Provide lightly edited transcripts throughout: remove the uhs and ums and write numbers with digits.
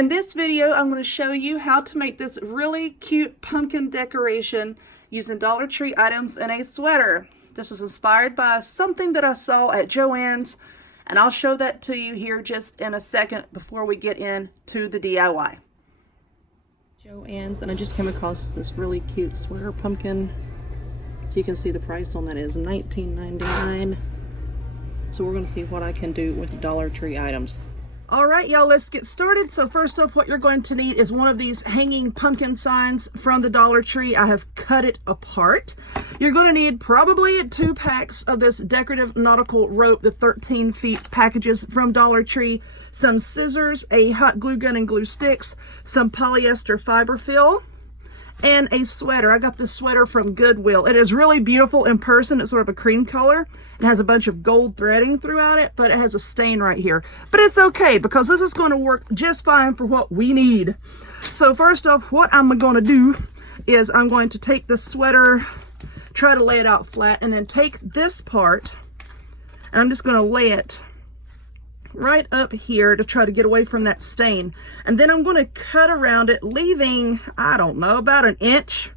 In this video, I'm going to show you how to make this really cute pumpkin decoration using Dollar Tree items and a sweater. This was inspired by something that I saw at Joanne's, and I'll show that to you here just in a second before we get into the DIY. Joanne's, and I just came across this really cute sweater pumpkin. You can see the price on that is $19.99. So we're going to see what I can do with Dollar Tree items. All right, y'all, let's get started. So first off, what you're going to need is one of these hanging pumpkin signs from the Dollar Tree. I have cut it apart. You're going to need probably 2 packs of this decorative nautical rope, the 13 feet packages from Dollar Tree, some scissors, a hot glue gun and glue sticks, some polyester fiber fill, and a sweater. I got this sweater from Goodwill. It is really beautiful in person. It's sort of a cream color. It has a bunch of gold threading throughout it, but it has a stain right here. But it's okay because this is going to work just fine for what we need. So first off, what I'm going to do is I'm going to take the sweater, try to lay it out flat, and then take this part, and I'm just going to lay it right up here to try to get away from that stain. And then I'm going to cut around it, leaving, I don't know, about an inch,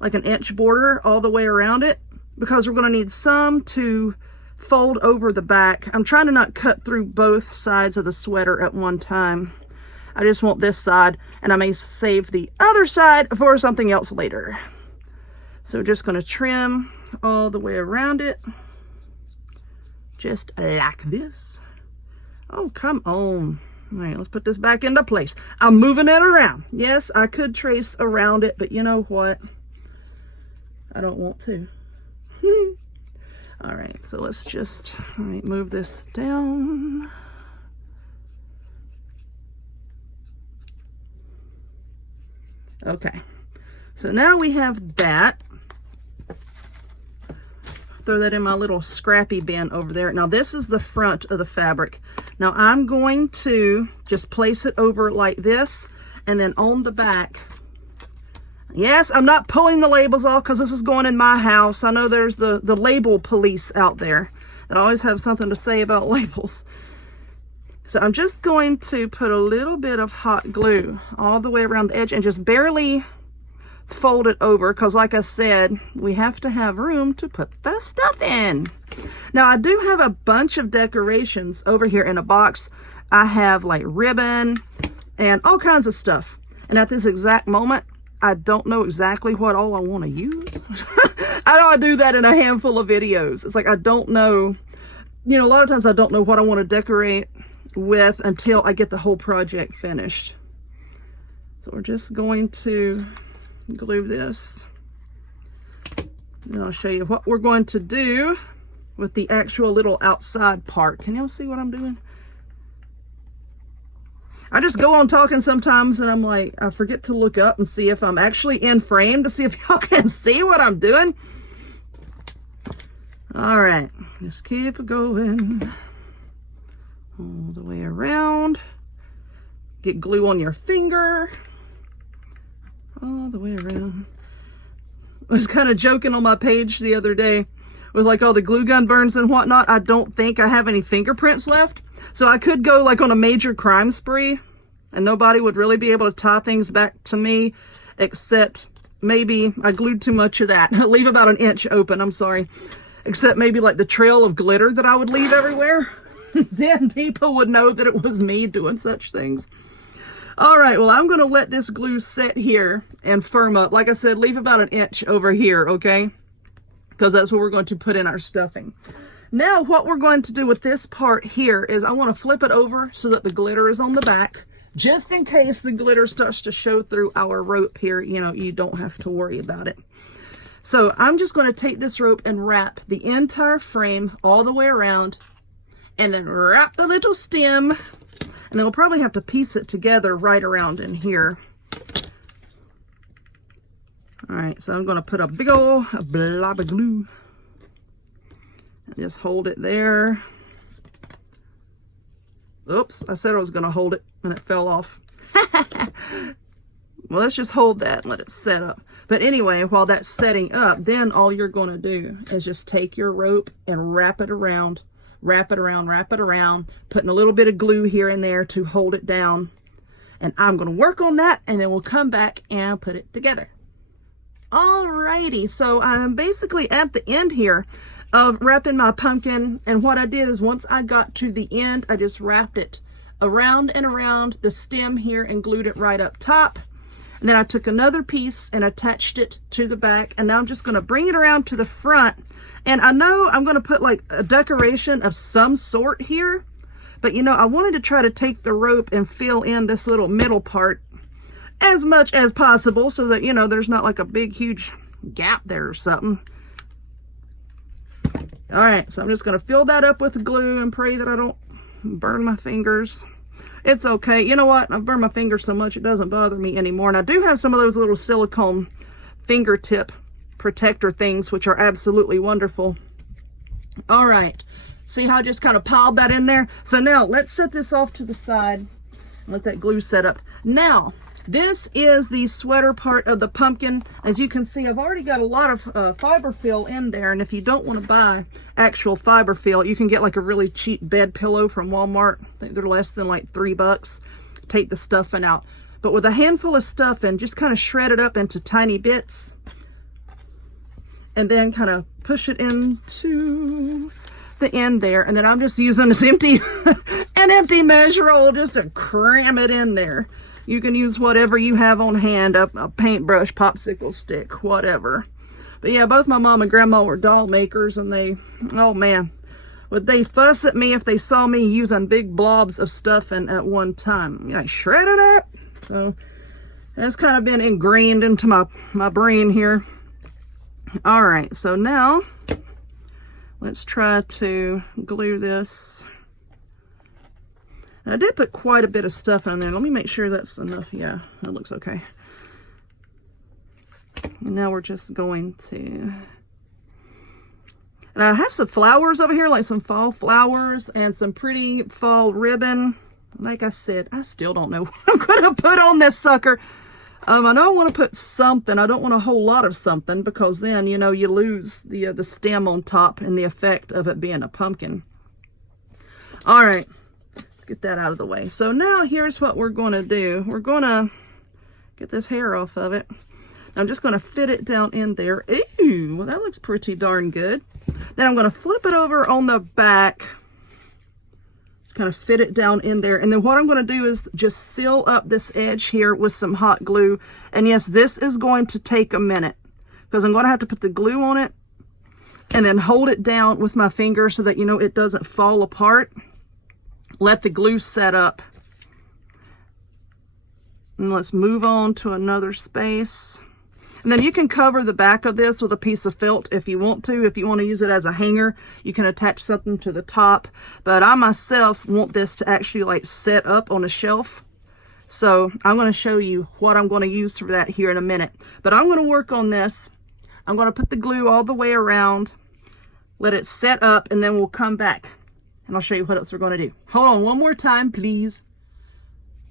like an inch border all the way around it, because we're going to need some to fold over the back. I'm trying to not cut through both sides of the sweater at one time. I just want this side, and I may save the other side for something else later. So we're just going to trim all the way around it, just like this. Oh, come on. All right, let's put this back into place. I'm moving it around. Yes, I could trace around it, but you know what? I don't want to. All right, so let's just move this down. Okay, so now we have that. Throw that in my little scrappy bin over there. Now this is the front of the fabric. Now I'm going to just place it over like this, and then on the back, yes, I'm not pulling the labels off because this is going in my house. I know there's the label police out there that always have something to say about labels. So I'm just going to put a little bit of hot glue all the way around the edge and just barely fold it over, because like I said, we have to have room to put the stuff in. Now I do have a bunch of decorations over here in a box. I have like ribbon and all kinds of stuff, and at this exact moment I don't know exactly what all I want to use. I know I do that in a handful of videos. It's like I don't know, you know, a lot of times I don't know what I want to decorate with until I get the whole project finished. So we're just going to glue this, and I'll show you what we're going to do with the actual little outside part. Can y'all see what I'm doing? I just go on talking sometimes, and I'm like, I forget to look up and see if I'm actually in frame to see if y'all can see what I'm doing. All right, just keep going all the way around. Get glue on your finger. All the way around. I was kind of joking on my page the other day with like all the glue gun burns and whatnot. I don't think I have any fingerprints left. So I could go like on a major crime spree and nobody would really be able to tie things back to me, except maybe I glued too much of that. Leave about an inch open, I'm sorry. Except maybe like the trail of glitter that I would leave everywhere. Then people would know that it was me doing such things. All right, well, I'm going to let this glue set here and firm up. Like I said, leave about an inch over here, okay? Because that's where we're going to put in our stuffing. Now, what we're going to do with this part here is I want to flip it over so that the glitter is on the back. Just in case the glitter starts to show through our rope here, you know, you don't have to worry about it. So I'm just going to take this rope and wrap the entire frame all the way around, and then wrap the little stem. And then we'll probably have to piece it together right around in here. All right, so I'm going to put a big old blob of glue and just hold it there. Oops, I said I was going to hold it and it fell off. Well, let's just hold that and let it set up. But anyway, while that's setting up, then all you're going to do is just take your rope and wrap it around wrap it around, putting a little bit of glue here and there to hold it down. and I'm going to work on that, and then we'll come back and put it together. Alrighty, so I'm basically at the end here of wrapping my pumpkin, and what I did is once I got to the end, I just wrapped it around and around the stem here and glued it right up top. And then I took another piece and attached it to the back, and now I'm just going to bring it around to the front. And I know I'm going to put like a decoration of some sort here, but you know, I wanted to try to take the rope and fill in this little middle part as much as possible so that, you know, there's not like a big huge gap there or something. All right, so I'm just going to fill that up with glue and pray that I don't burn my fingers. It's okay. You know what? I've burned my fingers so much it doesn't bother me anymore. And I do have some of those little silicone fingertip protector things, which are absolutely wonderful. All right. See how I just kind of piled that in there? So now let's set this off to the side and let that glue set up. Now, this is the sweater part of the pumpkin. As you can see, I've already got a lot of fiber fill in there. And if you don't want to buy actual fiber fill, you can get like a really cheap bed pillow from Walmart. I think they're less than like $3. Take the stuffing out. But with a handful of stuffing, just kind of shred it up into tiny bits. And then kind of push it into the end there. And then I'm just using this an empty measure roll just to cram it in there. You can use whatever you have on hand, a paintbrush, popsicle stick, whatever. But yeah, both my mom and grandma were doll makers, and they, oh man, would they fuss at me if they saw me using big blobs of stuffing at one time. I shred it up. So that's kind of been ingrained into my brain here. All right, so now let's try to glue this. I did put quite a bit of stuff in there. Let me make sure that's enough. Yeah, that looks okay. And now we're just going to... And I have some flowers over here, like some fall flowers and some pretty fall ribbon. Like I said, I still don't know what I'm going to put on this sucker. I know I want to put something. I don't want a whole lot of something because then, you know, you lose the stem on top and the effect of it being a pumpkin. All right. Let's get that out of the way. So now here's what we're going to do. We're going to get this hair off of it. I'm just going to fit it down in there. Ooh, well, that looks pretty darn good. Then I'm going to flip it over on the back. Just kind of fit it down in there. And then what I'm going to do is just seal up this edge here with some hot glue. And yes, this is going to take a minute because I'm going to have to put the glue on it and then hold it down with my finger so that, you know, it doesn't fall apart. Let the glue set up. And let's move on to another space. And then you can cover the back of this with a piece of felt if you want to. If you want to use it as a hanger, you can attach something to the top. But I myself want this to actually like set up on a shelf. So I'm going to show you what I'm going to use for that here in a minute. But I'm going to work on this. I'm going to put the glue all the way around. Let it set up, and then we'll come back. And I'll show you what else we're going to do. Hold on one more time, please.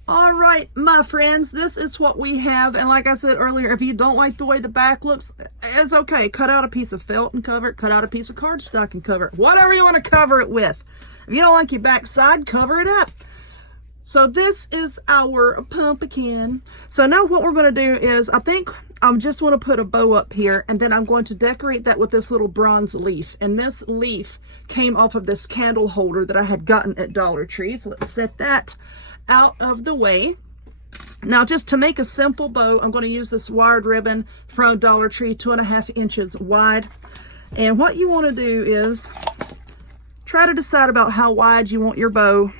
All right, my friends, this is what we have. And like I said earlier, if you don't like the way the back looks, it's okay. Cut out a piece of felt and cover it. Cut out a piece of cardstock and cover it. Whatever you want to cover it with. If you don't like your backside, cover it up. So this is our pumpkin. So now what we're going to do is, I think I just want to put a bow up here, and then I'm going to decorate that with this little bronze leaf. And this leaf came off of this candle holder that I had gotten at Dollar Tree. So let's set that out of the way. Now, just to make a simple bow, I'm going to use this wired ribbon from Dollar Tree, 2.5 inches wide. And what you want to do is try to decide about how wide you want your bow.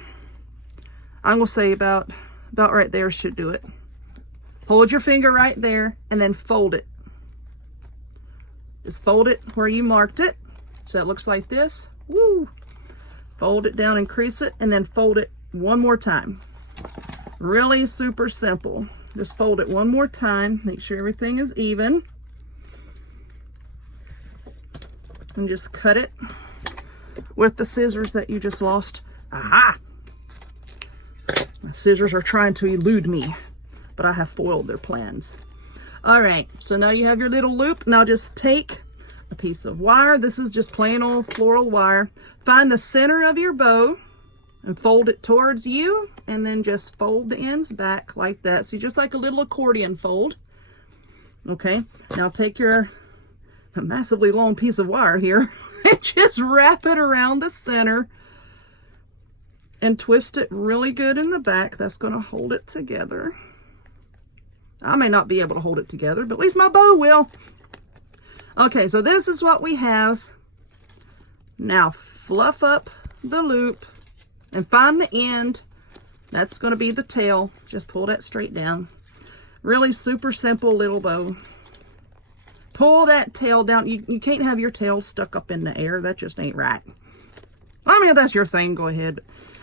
I'm going to say about right there should do it. Hold your finger right there and then fold it. Just fold it where you marked it. So it looks like this. Woo! Fold it down and crease it, and then fold it one more time. Really super simple. Just fold it one more time. Make sure everything is even. And just cut it with the scissors that you just lost. Aha! My scissors are trying to elude me, but I have foiled their plans. All right, so now you have your little loop. Now just take a piece of wire. This is just plain old floral wire. Find the center of your bow and fold it towards you, and then just fold the ends back like that. See, just like a little accordion fold. Okay, now take your massively long piece of wire here and just wrap it around the center and twist it really good in the back. That's going to hold it together. I may not be able to hold it together, but at least my bow will. Okay, so this is what we have. Now fluff up the loop and find the end. That's going to be the tail. Just pull that straight down. Really super simple little bow. Pull that tail down. You can't have your tail stuck up in the air. That just ain't right. I mean, if that's your thing, go ahead.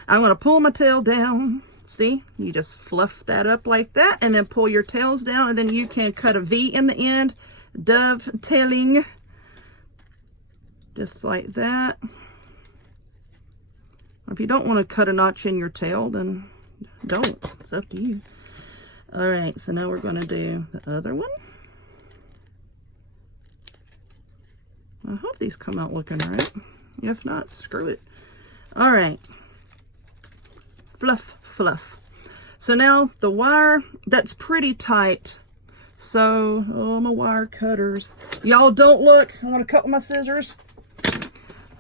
I'm going to pull my tail down. See, you just fluff that up like that, and then pull your tails down, and then you can cut a V in the end, dovetailing, just like that. If you don't want to cut a notch in your tail, then don't. It's up to you. All right, so now we're going to do the other one. I hope these come out looking right. If not, screw it. All right. Fluff, fluff. So now the wire, that's pretty tight. So, oh, my wire cutters. Y'all don't look. I'm going to cut with my scissors.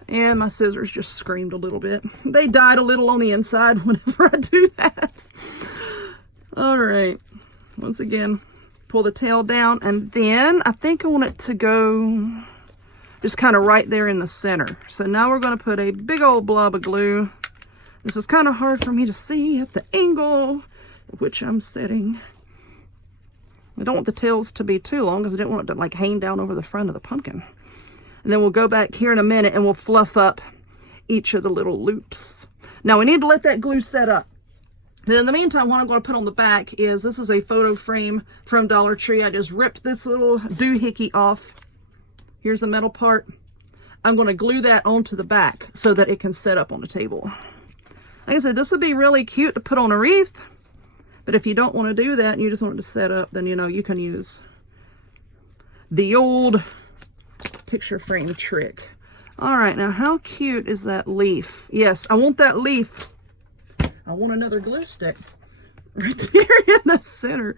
And my scissors just screamed a little bit. They died a little on the inside whenever I do that. All right. Once again, pull the tail down. And then I think I want it to go just kind of right there in the center. So now we're going to put a big old blob of glue. This is kind of hard for me to see at the angle at which I'm sitting. I don't want the tails to be too long because I didn't want it to like hang down over the front of the pumpkin. And then we'll go back here in a minute and we'll fluff up each of the little loops. Now we need to let that glue set up. But in the meantime, what I'm going to put on the back is, this is a photo frame from Dollar Tree. I just ripped this little doohickey off. Here's the metal part. I'm going to glue that onto the back so that it can set up on the table. Like I said, this would be really cute to put on a wreath, but if you don't want to do that and you just want it to set up, then, you know, you can use the old picture frame trick. All right, now how cute is that leaf? Yes, I want that leaf. I want another glue stick right there in the center.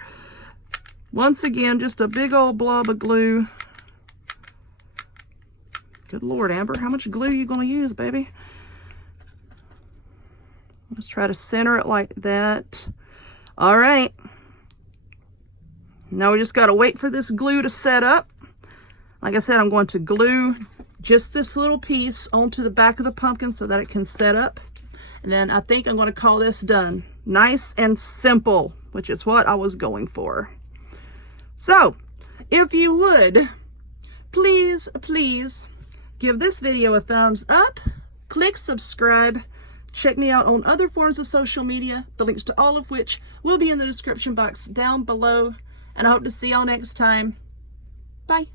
Once again, just a big old blob of glue. Good Lord, Amber, how much glue are you going to use, baby? Let's try to center it like that. All right. Now we just got to wait for this glue to set up. Like I said, I'm going to glue just this little piece onto the back of the pumpkin so that it can set up. And then I think I'm going to call this done. Nice and simple, which is what I was going for. So, if you would, please, please give this video a thumbs up. Click subscribe. Check me out on other forms of social media, the links to all of which will be in the description box down below. And I hope to see y'all next time. Bye.